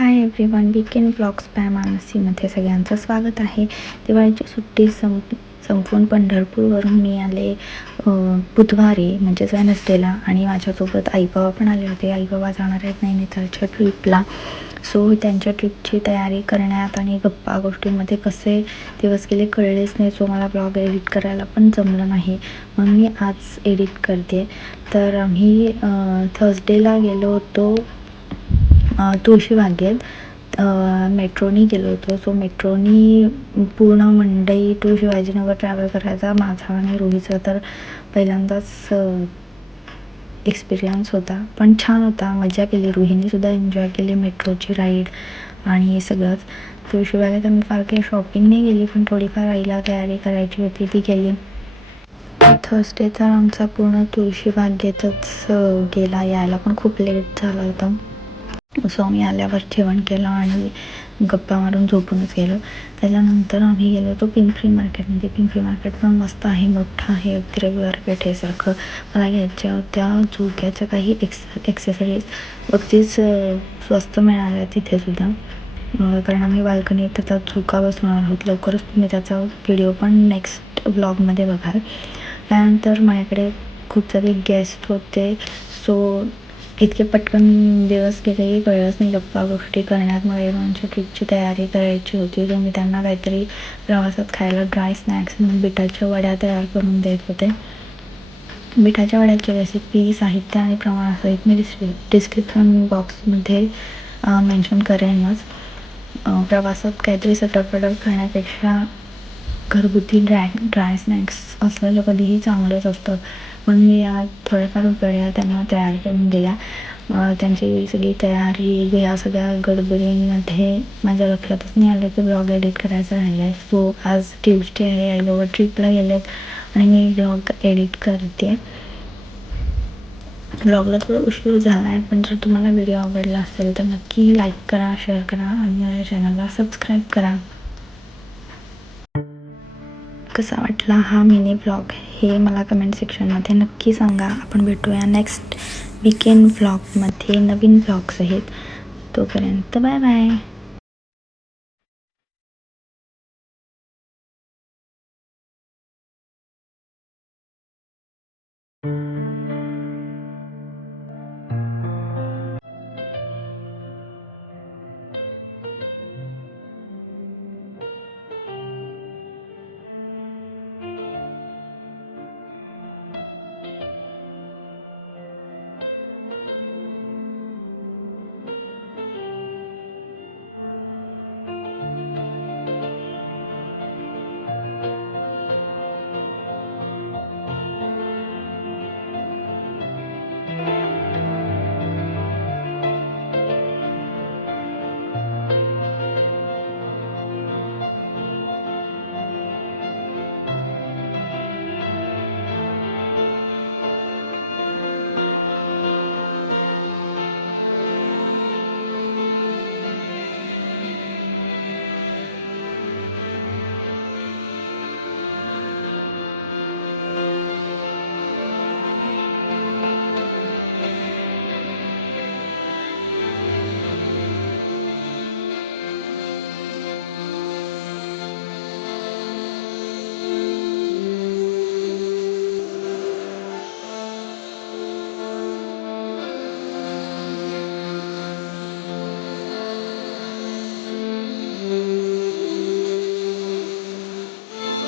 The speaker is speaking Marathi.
High everyone, weekend blogs by मानसीमध्ये सगळ्यांचं स्वागत आहे. दिवाळीची सुट्टी संपून पंढरपूरवरून मी आले बुधवारी म्हणजेच वेडनेसडेला, आणि माझ्यासोबत आईबाबा पण आले होते. आईबाबा जाणार आहेत नैनितालच्या ट्रिपला. सो त्यांच्या ट्रिपची तयारी करण्यात आणि गप्पा गोष्टींमध्ये कसे दिवस गेले कळलेच नाही. सो मला ब्लॉग एडिट करायला पण जमलं नाही, म्हणून मी आज एडिट करते. तर आम्ही थर्सडेला गेलो होतो तुळशीबागेत. मेट्रोनी गेलो होतो. सो मेट्रोनी पूर्ण मंडई टू शिवाजीनगर ट्रॅव्हल करायचा. माझा आणि रोहीचा तर पहिल्यांदाच एक्सपिरियन्स होता, पण छान होता. मजा केली, रोहीनेसुद्धा एन्जॉय केली मेट्रोची राईड आणि हे सगळंच. तुळशीबागेत आम्ही फार काही शॉपिंग नाही केली, पण थोडीफार आईला तयारी करायची होती ती केली. थर्सडे तर आमचा पूर्ण तुळशीबागेतच गेला. यायला पण खूप लेट झाला होता. सो आम्ही आल्यावर जेवण केलं आणि गप्पा मारून झोपूनच गेलो. त्याच्यानंतर आम्ही गेलो होतो पिंपरी मार्केटमध्ये. पिंपरी मार्केट पण मस्त आहे, मोठं आहे, अगदी रविवार पेठेसारखं. मला घ्यायच्या होत्या झुक्याच्या काही एक्सेसरीज. अगदीच स्वस्त मिळाल्या तिथेसुद्धा, कारण आम्ही बाल्कनीत त्याचा झुका बसवणार आहोत. लवकरच तुम्ही त्याचा व्हिडिओ पण नेक्स्ट ब्लॉगमध्ये बघाल. त्यानंतर माझ्याकडे खूप सारे गेस्ट होते. सो इतके पटकन दिवस गेले कळलंच नाही गप्पा गोष्टी करण्यात. मला आमच्या ट्रिपची तयारी करायची होती. तर मी त्यांना काहीतरी प्रवासात खायला ड्राय स्नॅक्स म्हणून बिटाच्या वड्या तयार करून देत होते. बिटाच्या वड्याची रेसिपी, साहित्य आणि प्रमाणासहित मी डिस्क्रिप्शन बॉक्समध्ये मेन्शन करेनच. प्रवासात काहीतरी सटक खाण्यापेक्षा घरगुती ड्राय स्नॅक्स असलेलं कधीही चांगलंच असतं. म्हणून मी या थोड्याफार वेळा त्यांना तयार करून दिल्या. त्यांची सगळी तयारी या सगळ्या गडबडीमध्ये माझ्या लक्षातच नाही आलं की ब्लॉग एडिट करायचा राहिला आहे. सो आज ट्यूजडे आहे, आई बाबा ट्रिपला गेलेत आणि मी ब्लॉग एडिट करते. ब्लॉगला थोडा उशीर झाला आहे, पण जर तुम्हाला व्हिडिओ आवडला असेल तर नक्की लाईक करा, शेअर करा आणि माझ्या चॅनलला सबस्क्राईब करा. कसा वाटला हा मिनी ब्लॉग हे मला कमेंट सेक्शनमध्ये नक्की सांगा. आपण भेटूया नेक्स्ट वीकेंड ब्लॉगमध्ये नवीन ब्लॉगसहित. तोपर्यंत बाय बाय.